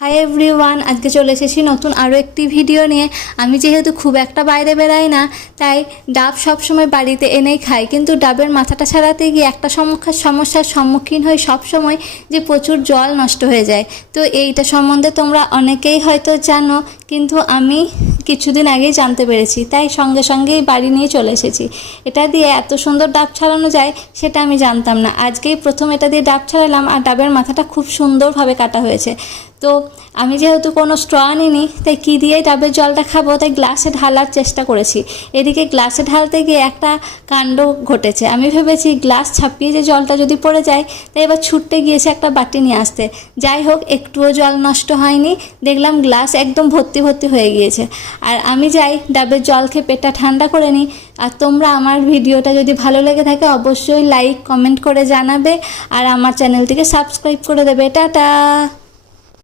Hi everyone, আজকে চলে এসেছি নতুন আরও একটি ভিডিও নিয়ে। আমি যেহেতু খুব একটা বাইরে বেরাই না, তাই ডাব সবসময় বাড়িতে এনেই খাই। কিন্তু ডাবের মাথাটা ছাড়াতে গিয়ে একটা সমস্যার সম্মুখীন হই সবসময়, যে প্রচুর জল নষ্ট হয়ে যায়। তো এইটা সম্বন্ধে তোমরা অনেকেই হয়তো জানো, কিন্তু আমি কিছুদিন আগেই জানতে পেরেছি, তাই সঙ্গে সঙ্গেই বাড়ি নিয়ে চলে এসেছি। এটা দিয়ে এত সুন্দর ডাব ছাড়ানো যায় সেটা আমি জানতাম না। আজকেই প্রথম এটা দিয়ে ডাব ছাড়ালাম, আর ডাবের মাথাটা খুব সুন্দরভাবে কাটা হয়েছে। তো আমি যেহেতু কোনো স্ট্র আনিনি, তাই কী দিয়ে ডাবের জলটা খাবো, তাই গ্লাসে ঢালার চেষ্টা করেছি। এদিকে গ্লাসে ঢালতে গিয়ে একটা কাণ্ড ঘটেছে। আমি ভেবেছি গ্লাস ছাপিয়ে যে জলটা যদি পড়ে যায়, তাই এবার ছুটতে গিয়েছে একটা বাটি নিয়ে আসতে। যাই হোক, একটুও জল নষ্ট হয়নি, দেখলাম গ্লাস একদম ভর্তি ভর্তি হয়ে গিয়েছে। আর আমি যাই ডাবের জল খেয়ে পেটটা ঠান্ডা করে নিই। আর তোমরা আমার ভিডিওটা যদি ভালো লেগে থাকে অবশ্যই লাইক কমেন্ট করে জানাবে, আর আমার চ্যানেলটিকে সাবস্ক্রাইব করে দেবে। টাটা।